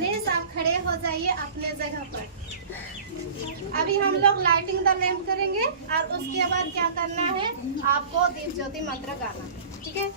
Please आप खड़े हो जाइए अपने जगह पर। अभी हम लोग लाइटिंग द लैंप करेंगे और उसके बाद क्या करना है, आपको दीप ज्योति मंत्र गाना है, ठीक है।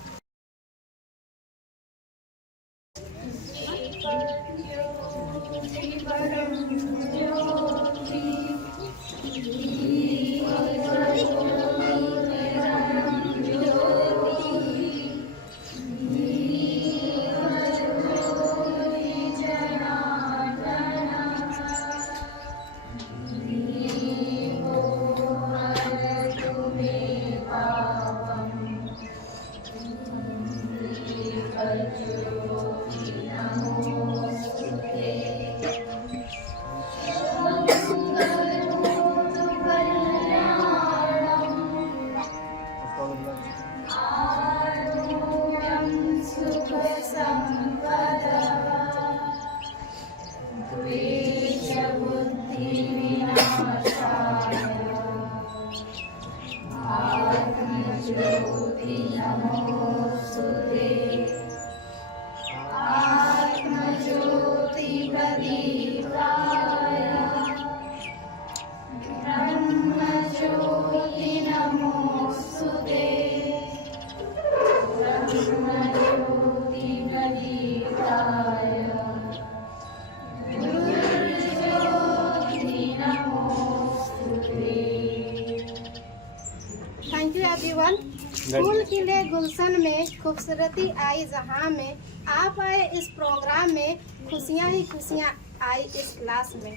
Thank you everyone. फूल खिले गुलशन में खूबसूरती आई जहां में, आप आए इस प्रोग्राम में, खुशियां ही खुशियां आई इस क्लास में।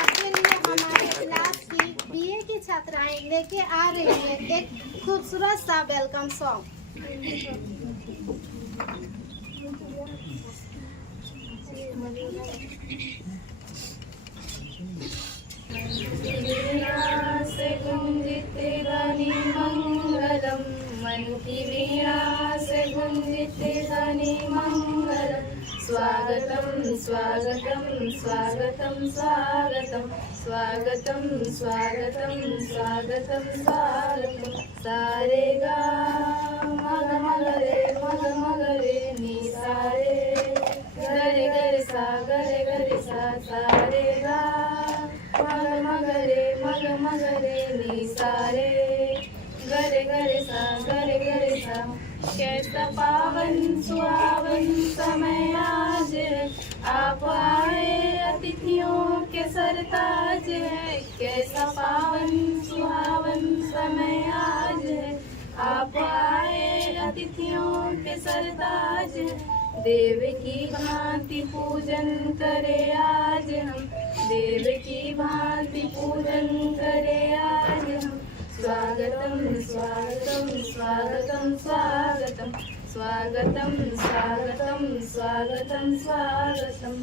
आपके लिए हमारे क्लास की बीए की छात्राएं लेके आ रही है एक खूबसूरत सा वेलकम सॉन्ग। से गुंजित ध्वनि मंगलम, मन की वीणा से गुंजित ध्वनि मंगलम। स्वागतम स्वागतम स्वागतम स्वागतम स्वागतम स्वागतम स्वागतम स्वागतम। सारे गा मग मग रे नी सारे गरे गरे सा सारे गा मग रे नी सारे गरे गरे सा कैसा पावन सुहावन समय आज है, आप आए अतिथियों के सरताज है। कैसा पावन सुहावन समय आज है, आप आए अतिथियों के सरताज है। देव की भांति पूजन करे आज हम, देव की भांति पूजन करे आज हम। स्वागतम स्वागतम स्वागतम स्वागतम स्वागतम स्वागतम स्वागतम स्वागतम।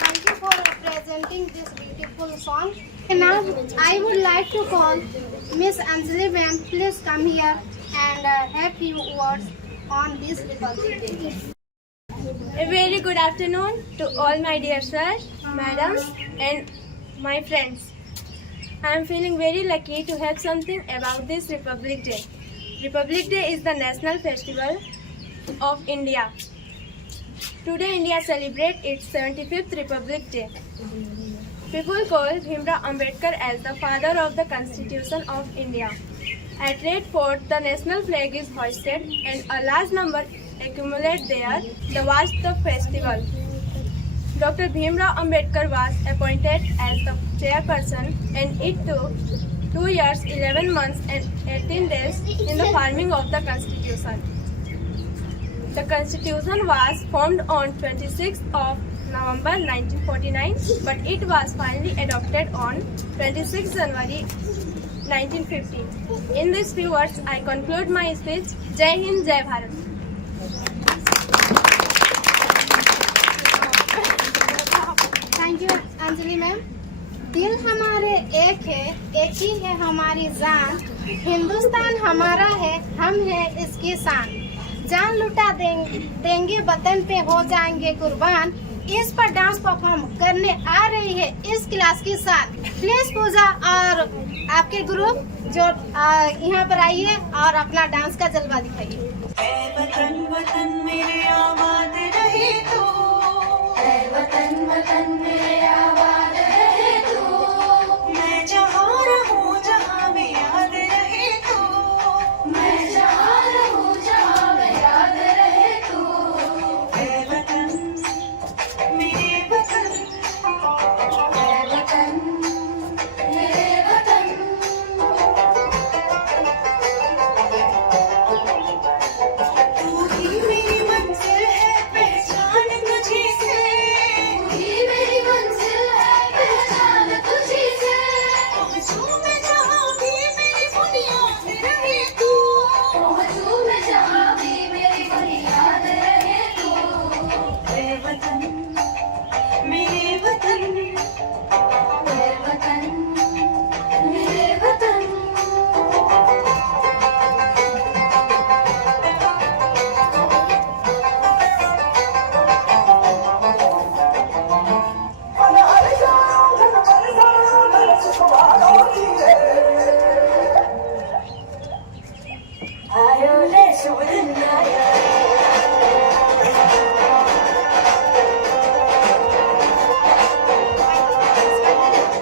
Thank you for presenting this beautiful song. Now I would like to call Miss Anjali ma'am. Please come here and have few words on this Republic Day. A very good afternoon to all my dear sirs, madams and my friends. I am feeling very lucky to have something about this Republic Day. Republic Day is the national festival of India. Today India celebrates its 75th Republic Day. People call Bhimrao Ambedkar as the father of the Constitution of India. At Red Fort, the national flag is hoisted and a large number accumulate there to watch the festival. Dr. Bhimrao Ambedkar was appointed as the chairperson and it took 2 years, 11 months and 18 days in the forming of the Constitution. The Constitution was formed on 26th of November 1949, but it was finally adopted on 26 January 1950. In these few words, I conclude my speech. Jai Hind, Jai Bharat. Thank you Anjali ma'am. दिल हमारे एक है, एक ही है हमारी जान, हिंदुस्तान हमारा है, हम है इसकी शान। जान लुटा देंगे वतन पे हो जाएंगे कुर्बान, इस पर डांस परफॉर्म करने आ रही है इस क्लास के साथ। प्लीज पूजा और आपके ग्रुप जो यहाँ पर आइए और अपना डांस का जलवा दिखाइए। वतन वतन मेरे आबाद रहे तू, वतन वतन मेरे आबाद रहे तू, मैं जहाँ रहूँ जहाँ में याद रहे तू, मैं जहाँ रहूँ जहाँ में याद रहे तू, वतन मेरे वतन, वतन मेरे वतन। तू ही मेरी मंजिल है पहचान तुझी से, तू ही मेरी मंजिल है पहचान तुझी से, पहुँचूं मैं जहाँ भी मेरी बुनियाद रहे तू, पहुँचूं मैं जहाँ भी मेरी बुनियाद रहे तू, मेरे वतन मेरे वतन, मेरे वतन मेरे वतन। आयो रे शुभ दिन आयो,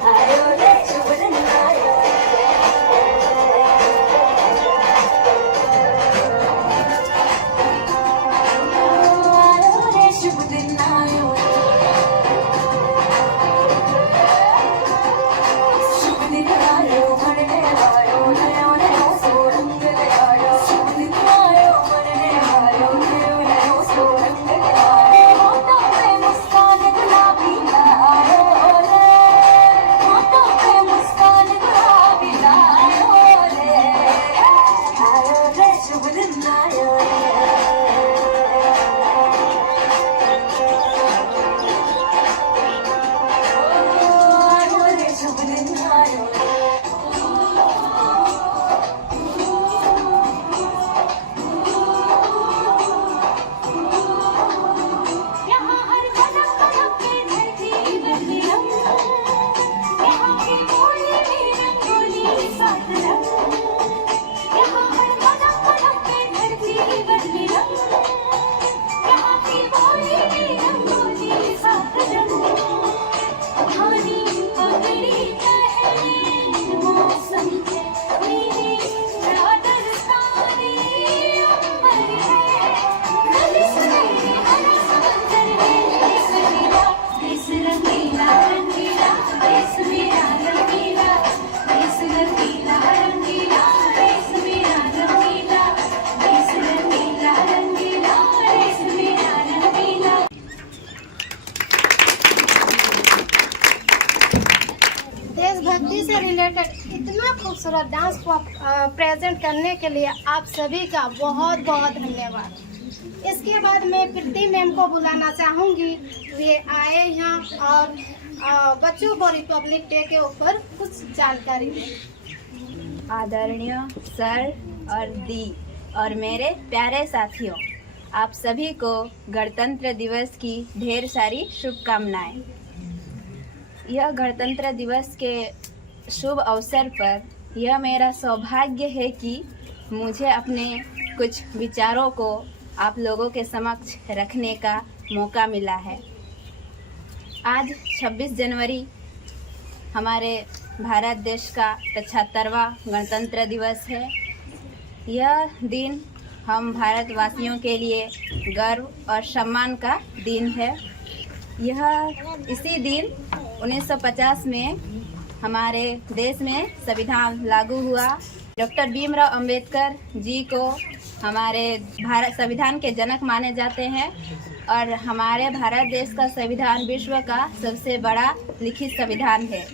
आयो रे शुभ दिन आयो, आयो रे शुभ दिन आयो, शुभ दिन आयो मनने आयो नयो नयो सो रंग ले आयो, शुभ दिन आयो मनने आयो नयो नयो सो रंग ले आयो, होठों पे मुस्कान गुलाबी लायो रे, होठों पे मुस्कान गुलाबी लायो रे, आयो रे शुभ दिन आयो आयो रे शुभ दिन आयो। यहाँ हर कदम कदम पे धरती बदली रंग, यहाँ की बोली भी रंगोली साथ रंग, यहाँ हर कदम कदम पे धरती बदली रंग, यहाँ की बोली भी रंगोली साथ रंग, धानी पगड़ी पहने मौसम है नीली चादर सारी अंबर है, रंग मेरी हरस मंजर है देश मेरा, देश रंगीला रंगीला, देश मेरा रंगीला, देश रंगीला रंगीला, देश मेरा रंगीला, देश रंगीला रंगीला, देश मेरा रंगीला। देशभक्ति से रिलेटेड इतना खूबसूरत डांस प्रेजेंट करने के लिए आप सभी का बहुत बहुत धन्यवाद। इसके बाद मैं प्रीति मैम को बुलाना चाहूँगी, वे आए यहाँ और बच्चों को रिपब्लिक डे के ऊपर कुछ जानकारी दें। आदरणीय सर और दी और मेरे प्यारे साथियों, आप सभी को गणतंत्र दिवस की ढेर सारी शुभकामनाएं। यह गणतंत्र दिवस के शुभ अवसर पर यह मेरा सौभाग्य है कि मुझे अपने कुछ विचारों को आप लोगों के समक्ष रखने का मौका मिला है। आज 26 जनवरी हमारे भारत देश का 75वां गणतंत्र दिवस है। यह दिन हम भारतवासियों के लिए गर्व और सम्मान का दिन है। यह इसी दिन 1950 में हमारे देश में संविधान लागू हुआ। डॉक्टर भीमराव अंबेडकर जी को हमारे भारत संविधान के जनक माने जाते हैं और हमारे भारत देश का संविधान विश्व का सबसे बड़ा लिखित संविधान है।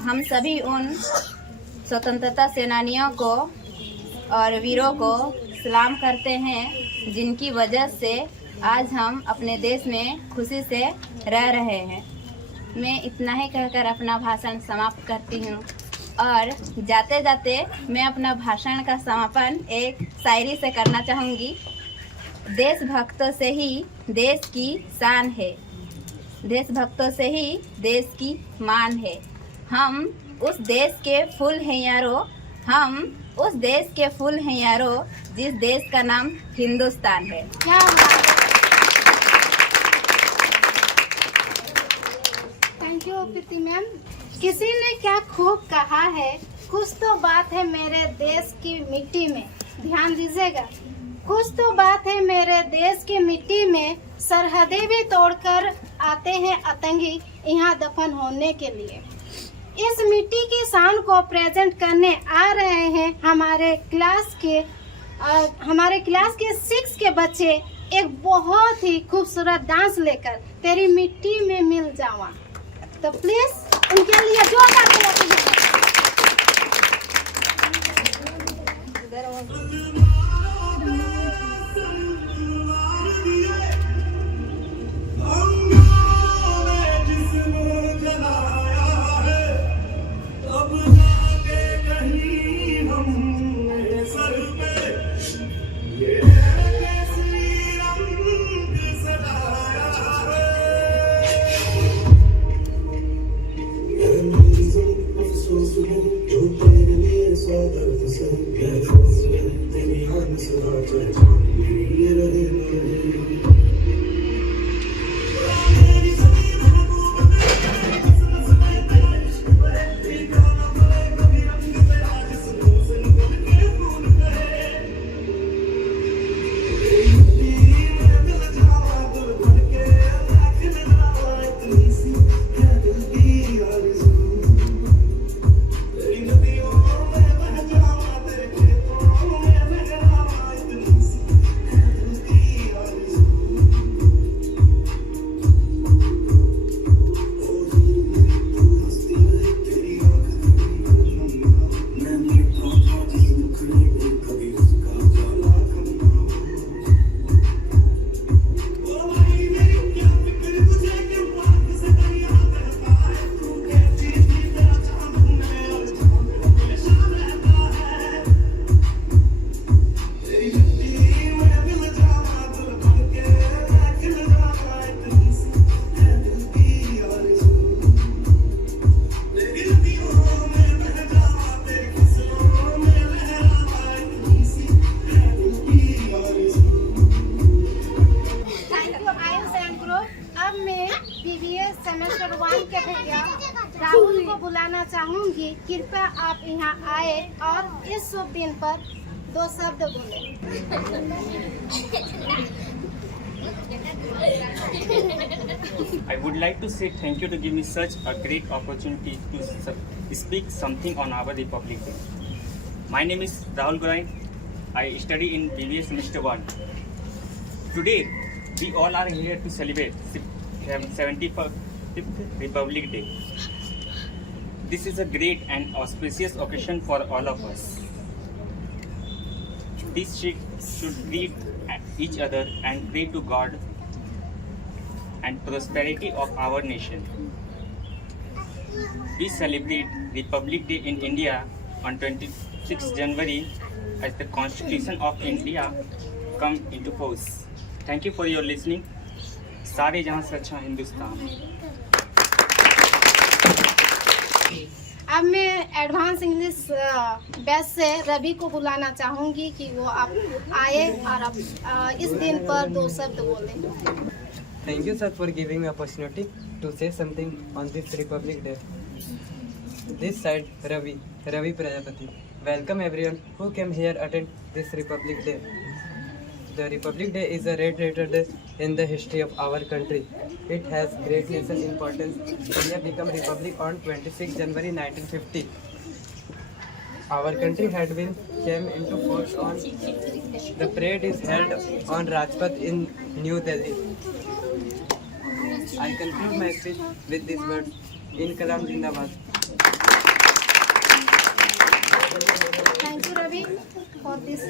हम सभी उन स्वतंत्रता सेनानियों को और वीरों को सलाम करते हैं जिनकी वजह से आज हम अपने देश में खुशी से रह रहे हैं। मैं इतना ही कहकर अपना भाषण समाप्त करती हूँ और जाते जाते मैं अपना भाषण का समापन एक शायरी से करना चाहूँगी। देशभक्तों से ही देश की शान है, देशभक्तों से ही देश की मान है। हम उस देश के फूल हैं यारो, हम उस देश के फूल हैं यारो, जिस देश का नाम हिंदुस्तान है। क्या बात। Thank you Preeti ma'am. किसी ने क्या खूब कहा है, कुछ तो बात है मेरे देश की मिट्टी में। ध्यान दीजिएगा, कुछ तो बात है मेरे देश की मिट्टी में, सरहदें भी तोड़कर आते हैं आतंकी यहाँ दफन होने के लिए। इस मिट्टी की शान को प्रेजेंट करने आ रहे हैं हमारे क्लास के 6 के बच्चे एक बहुत ही खूबसूरत डांस लेकर तेरी मिट्टी में मिल जावा। तो प्लीज उनके लिए जोरदार तालियां दीजिए। सेमेस्टर 1 के भैया राहुल को बुलाना चाहूंगी। कृपया आप यहाँ आए और इस शुभ दिन पर 2 शब्द बोले। I would like to say thank you to give me such a great opportunity to speak something on our Republic Day. My name is Rahul Gorai. I study in BBA Semester 1. Today, we all are here to celebrate 75th Republic Day. This is a great and auspicious occasion for all of us. This should greet each other and pray to God and prosperity of our nation. We celebrate Republic Day in India on 26 January as the Constitution of India come into force. Thank you for your listening. सारे जहां से अच्छा हिंदुस्तान। अब मैं advance English batch से रवि को बुलाना चाहूंगी कि वो आप आए और आप इस दिन पर 2 शब्द बोलें। Thank you, sir, for giving me opportunity to say something on this Republic Day. This side, Ravi Prajapati. Welcome everyone who came here attend this Republic Day. The Republic Day is a red letter day in the history of our country. It has great national importance. India became republic on 26 January 1950. Our country had been came into force on. The parade is held on Rajpath in New Delhi. I conclude my speech with these words: Inqilaab Zindabad. Thank you, Ravi, for this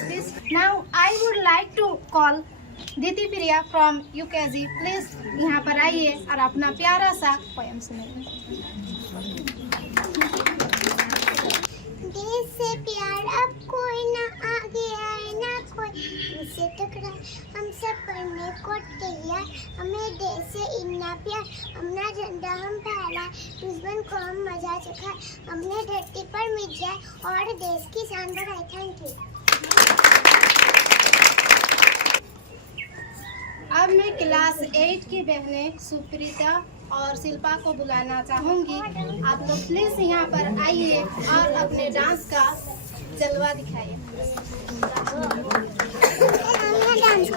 speech. Now, I would like to call Diti Priya from UKG. Please, यहाँ पर आइए और अपना प्यारा सा poem सुनाइए। देश से प्यार अब कोई ना आगे आए ना कोई हमसे टकराए, हम सब पढ़ने को तैयार, हमें देश से इतना प्यार चुका है अपने धरती पर मिट जाए और देश की शान बढ़ाए। Thank you. अब मैं क्लास 8 की बहनें सुप्रीता और शिल्पा को बुलाना चाहूंगी। आप लोग प्लीज यहाँ पर आइए और अपने डांस का जलवा दिखाइए। डांस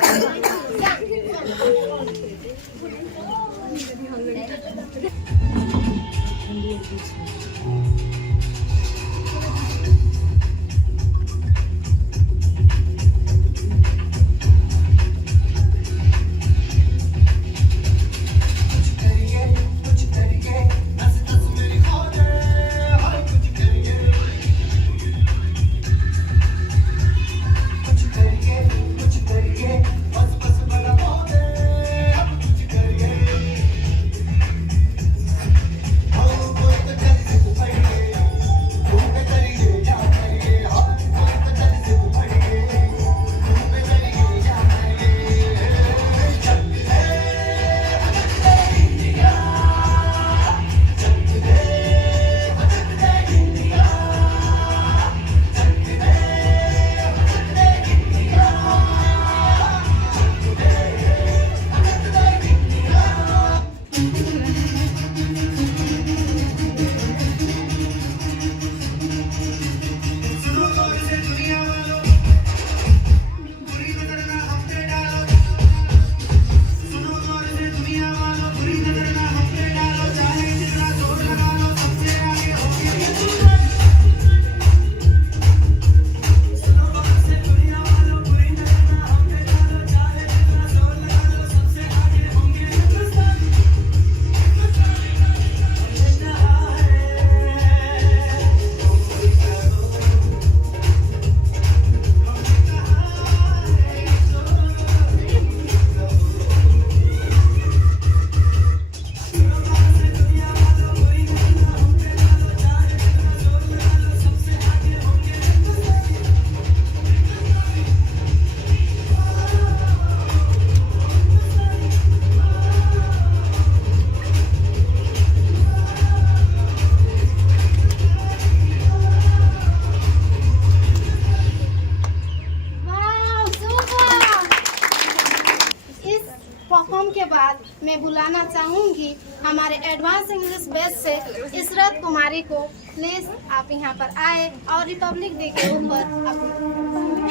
परफॉर्म के बाद मैं बुलाना चाहूंगी हमारे एडवांस इंग्लिश बैच से इशरत कुमारी को। प्लीज आप यहाँ पर आए और रिपब्लिक डे के ऊपर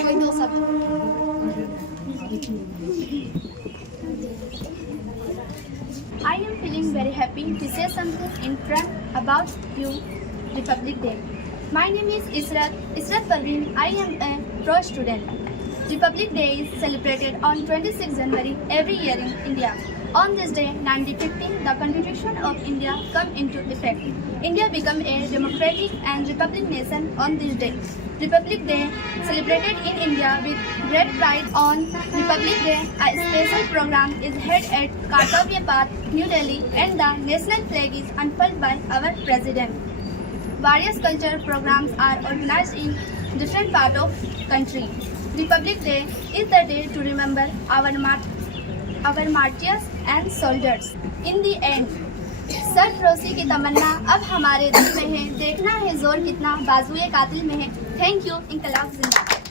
कोई दो शब्द। I am feeling very happy to say something in front about you, Republic Day. My name is Israt Parveen. I am a pro student. Republic Day is celebrated on 26 January every year in India. On this day, 1950, the Constitution of India came into effect. India became a democratic and republic nation on this day. Republic Day celebrated in India with great pride. On Republic Day, a special program is held at Kartavya Path, New Delhi, and the national flag is unfurled by our president. Various cultural programs are organized in different parts of country. Republic Day is the day to remember our martyrs and soldiers. In the end, सरफरोशी की तमन्ना अब हमारे दिल में है, देखना है जोर कितना बाजुए कातिल में है। Thank you. इंकलाब जिंदाबाद।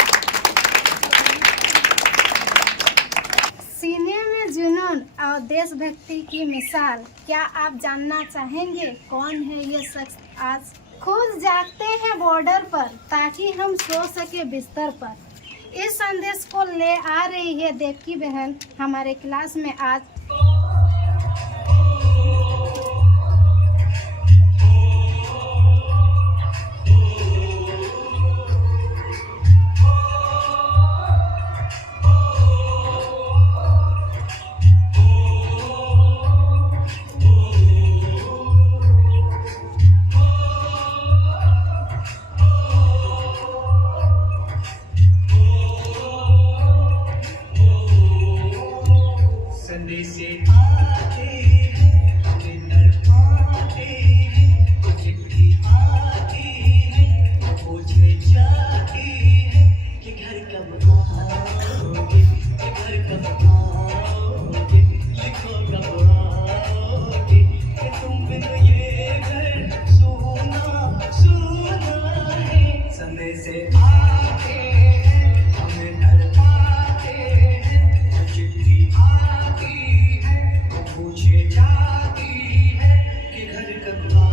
सीने में जुनून और देशभक्ति की मिसाल, क्या आप जानना चाहेंगे कौन है ये शख्स? आज खुद जागते हैं बॉर्डर पर ताकि हम सो सके बिस्तर पर। इस संदेश को ले आ रही है देवकी बहन हमारे क्लास में आज। पूछे जाती है कि घर कब